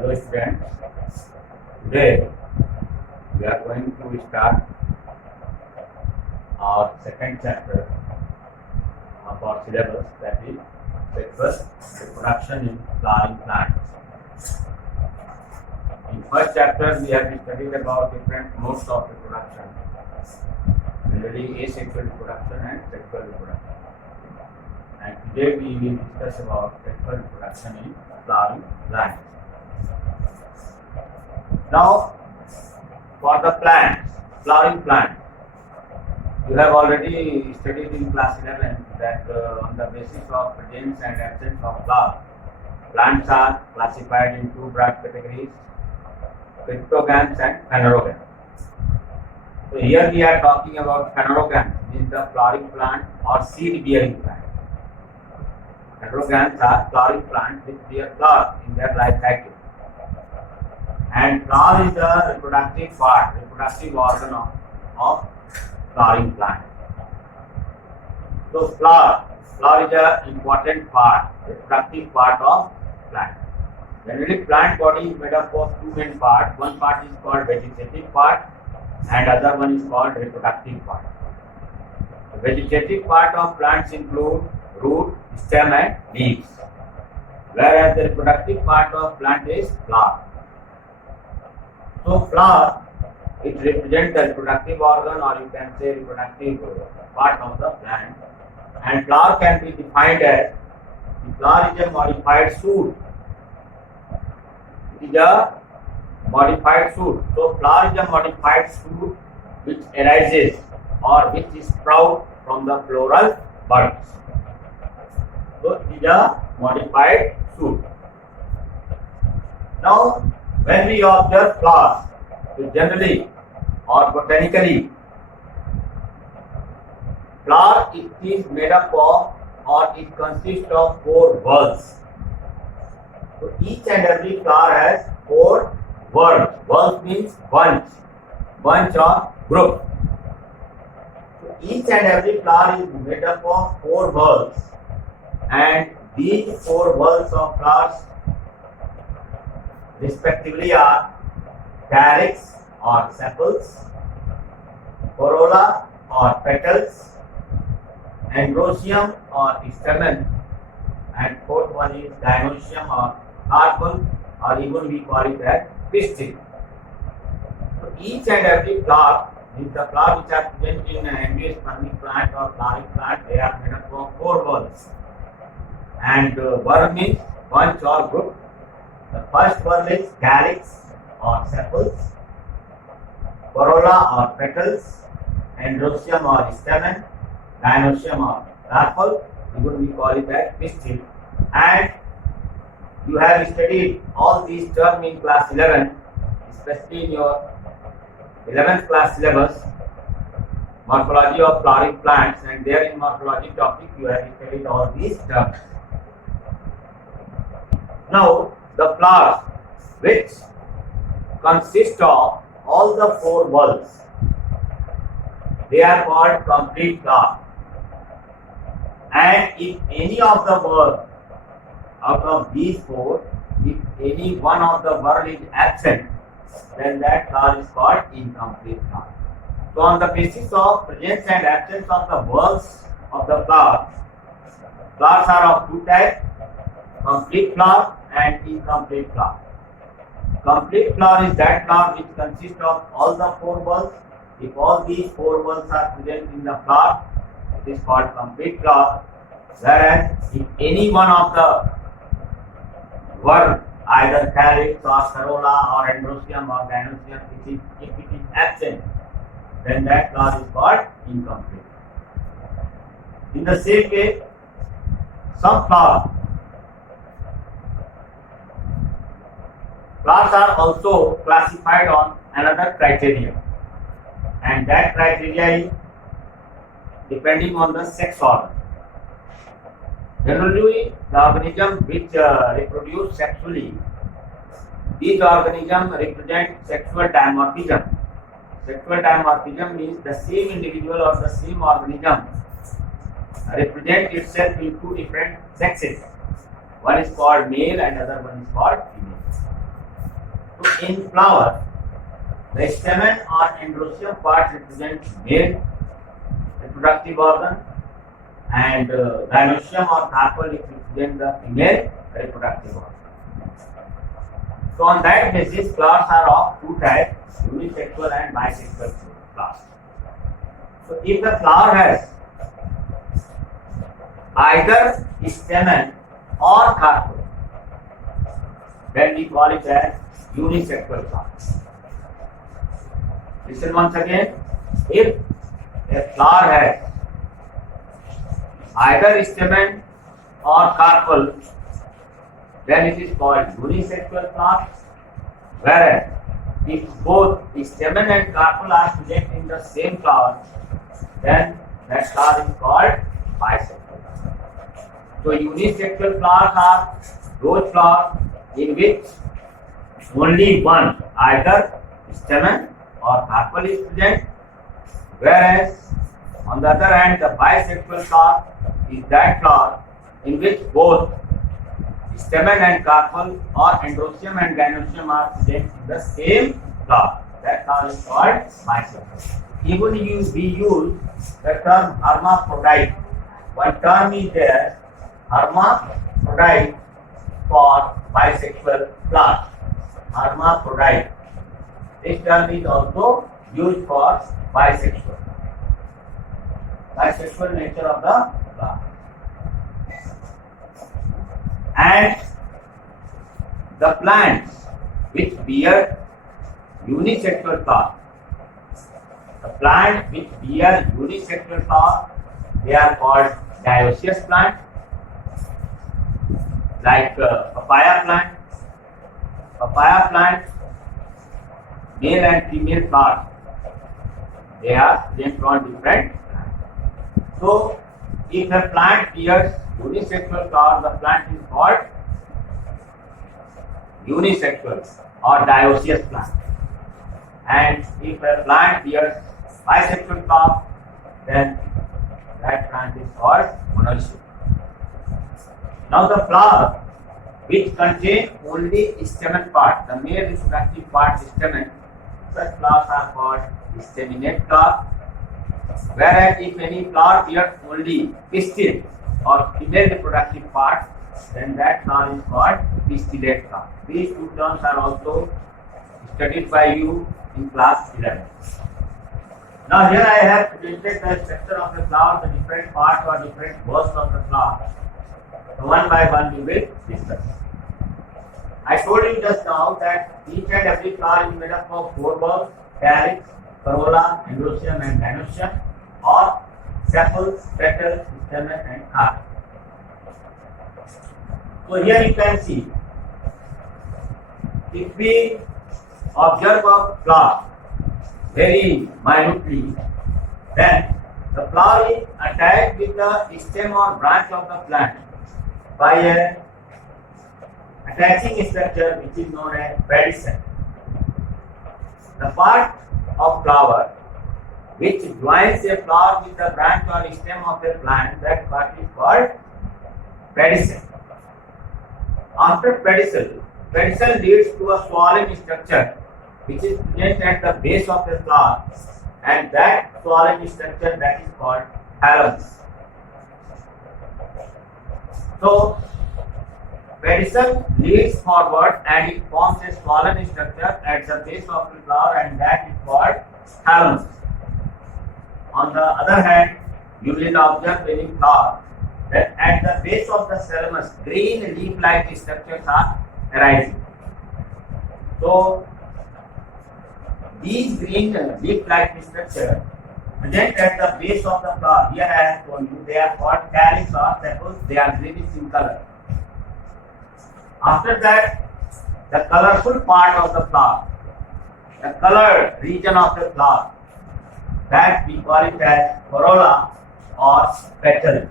Hello students, today we are going to start our second chapter of our syllabus, that is sexual reproduction in flowering plants. In first chapter we have studied about different modes of reproduction, generally asexual reproduction and sexual reproduction. And today we will discuss about sexual reproduction in flowering plants. Now, for the plants, flowering plants, you have already studied in class 11 that on the basis of presence and absence of flower, plants are classified in two broad categories, cryptogams and phanerogams. So here we are talking about phanerogams, means the flowering plant or seed-bearing plant. Phanerogams are flowering plants which bear flowers in their life cycle. And flower is the reproductive part, reproductive organ of flowering plant. So flower is an important part, reproductive part of plant. Generally plant body is made up of two main parts. One part is called vegetative part and other one is called reproductive part. The vegetative part of plants include root, stem and leaves, whereas the reproductive part of plant is flower. So flower, it represents the reproductive organ, or you can say reproductive part of the plant. And flower can be defined as, the flower is a modified shoot. It is a modified shoot. So flower is a modified shoot which arises or which sprouts from the floral buds. So it is a modified shoot. Now, when we observe flowers, generally or botanically, flower is made up of, or it consists of 4 whorls. So each and every flower has 4 whorls. Whorls means bunch or group. So each and every flower is made up of 4 whorls, and these 4 whorls of flowers respectively are calyx or sepals, corolla or petals, androecium or stamen, and fourth one is gynoecium or carpel, or even we call it as pistil. So each and every flower, with the flower which are present in an angiospermic plant or flowering plant, they are made up of 4 whorls. And whorl means bunch or group. The first whorl is calyx or sepals, corolla or petals, androecium or stamen, gynoecium or carpel, even we call it as pistil. And you have studied all these terms in class 11, especially in your 11th class syllabus, morphology of flowering plants, and there in morphology topic you have studied all these terms. Now, the flowers which consist of all the 4 whorls, they are called complete flower. And if any of the whorls out of these 4, if any one of the whorl is absent, then that flower is called incomplete flower. So on the basis of presence and absence of the whorls of the flowers are of 2 types, complete flower and incomplete flower. Complete flower is that flower which consists of all the 4 whorls. If all these 4 whorls are present in the flower, it is called complete flower. Whereas if any one of the whorl, either calyx or corolla or androecium or gynoecium, if it is absent, then that flower is called incomplete. In the same way, some flowers are also classified on another criteria, and that criteria is depending on the sex organ. Generally, the organisms which reproduce sexually, these organisms represent sexual dimorphism. Sexual dimorphism means the same individual or the same organism represent itself in 2 different sexes. One is called male and other one is called female. in flower, the stamen or androecium part represents male reproductive organ, and gynoecium or carpel represents the female reproductive organ. So on that basis, flowers are of two types, unisexual and bisexual flowers. So if the flower has either stamen or carpel, then we call it as unisexual flower. Listen once again. If a flower has either stamen or carpel, then it is called unisexual flower. Whereas if both stamen and carpel are present in the same flower, then that flower is called bisexual. So unisexual flowers are those flowers in which only one, either stamen or carpel is present, whereas on the other hand, the bisexual flower is that flower in which both stamen and carpel or androecium and gynoecium are present in the same flower. That flower is called bisexual. Even if we use the term hermaphrodite, one term is there, hermaphrodite, for bisexual flowers. Hermaphrodite. This term is also used for bisexual nature of the flower. And the plants which bear unisexual flower, they are called dioecious plants, like papaya plant. Papaya plant, male and female flowers, they are present on different plants. So, if a plant bears unisexual flower, the plant is called unisexual or dioecious plant. And if a plant bears bisexual flower, then that plant is called monoecious. Now the flower which contain only stamen part, the male reproductive part stamen, such flowers are called staminate flower. Whereas if any flower bears only pistil or female reproductive part, then that flower is called pistillate flower. These two terms are also studied by you in class 11. Now here I have presented the structure of the flower, the different parts or different bursts of the flower. So one by one we will discuss. I told you just now that each and every flower is made up of four bulbs: calyx, corolla, androecium and gynoecium, or sepals, petals, stamen and heart. So here you can see, if we observe a flower very minutely, then the flower is attached with the stem or branch of the plant by a attaching structure which is known as pedicel. The part of flower which joins a flower with the branch or stem of a plant, that part is called pedicel. After pedicel leads to a swollen structure which is present at the base of the flower, and that swollen structure, that is called thallus. So pedicel leads forward and it forms a swollen structure at the base of the flower, and that is called thallus. On the other hand, you will observe in flower that at the base of the thalamus, green leaf-like structures are arising. So these green leaf-like structures present at the base of the flower. Here I have told you they are called calyx or sepals. They are greenish in color. After that, the colorful part of the flower, the colored region of the flower, that we call it as corolla or petals.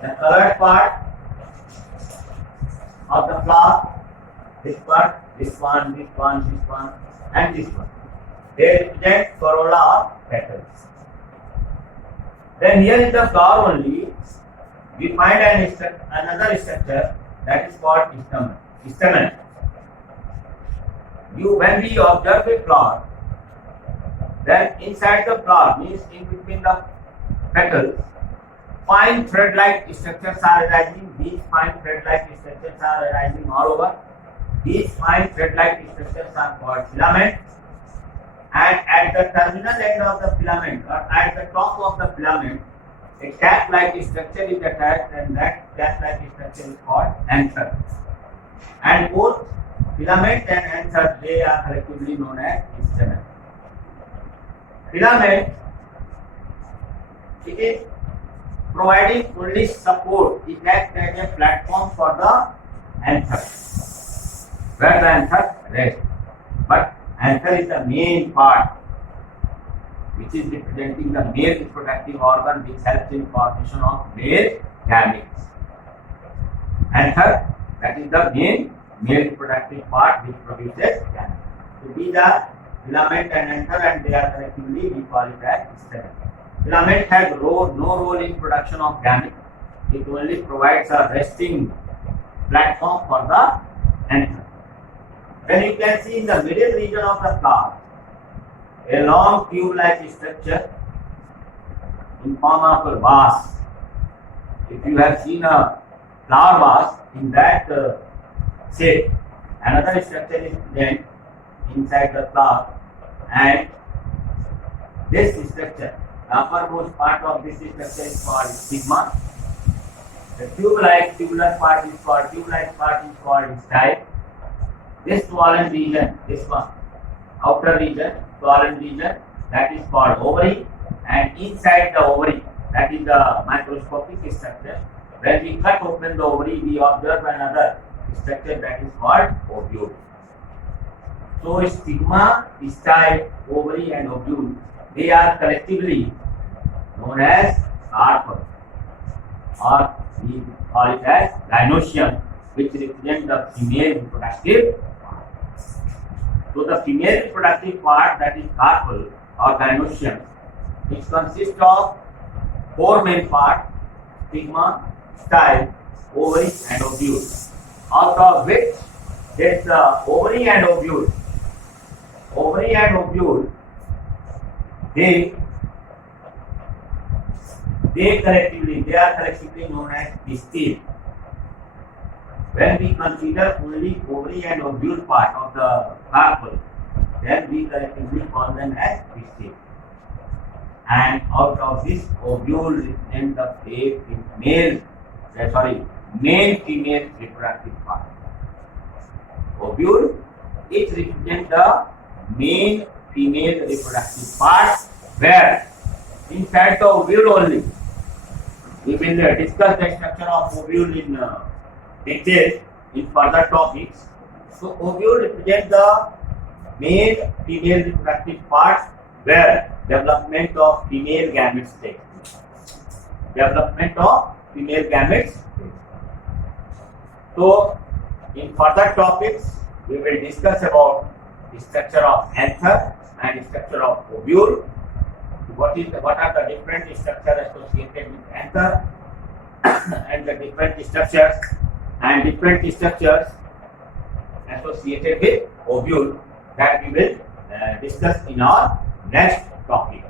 The colored part of the flower, this part, this one, this one, this one, and this one, they represent corolla or petals. Then here in the flower only, we find another structure that is called stamen. when we observe a flower, then inside the flower, means in between the petals, fine thread-like structures are arising. These fine thread-like structures are arising all over. These fine thread-like structures are called filaments. And at the terminal end of the filament, or at the top of the filament, a cap-like structure is attached, and that cap-like structure is called anther. And both filament and anther, they are collectively known as stamen. Filament, it is providing only support. It acts as a platform for the anther, where the anther rests. But anther is the main part, which is representing the male reproductive organ, which helps in formation of male gametes. Anther, that is the main male reproductive part which produces gametes. So these are filament and anther, and they are collectively we call it as stamen. Filament has no role in production of gametes. It only provides a resting platform for the anther. Then you can see in the middle region of the flower a long tube-like structure in form of a vase. If you have seen a flower vase in that shape, another structure is present inside the flower, and this structure, the uppermost part of this structure is called stigma. The tubular part is called style. This swollen region, this one, outer region, swollen region, that is called ovary, and inside the ovary, that is the microscopic structure. When we cut open the ovary, we observe another structure that is called ovule. So stigma, style, ovary and ovule, they are collectively known as carpel, or we call it as gynoecium, which represents the female reproductive part. So the female reproductive part, that is carpel or gynoecium, it consists of four main parts: stigma, style, ovary and ovule. Out of which there is the ovary and ovule. Ovary and ovule, they are collectively known as pistil. When we consider only ovary and ovule part of the carpel, then we collectively call them as pistil. And out of this, ovule represents the male-female reproductive part. Ovule, it represents the male-female reproductive part, where inside the ovule only, we will discuss the structure of ovule in detail in further topics. So ovule represents the male-female reproductive parts where development of female gametes takes place. So in further topics, we will discuss about the structure of anther and structure of ovule. What are the different structures associated with anther and the different structures associated with ovule, that we will discuss in our next topic.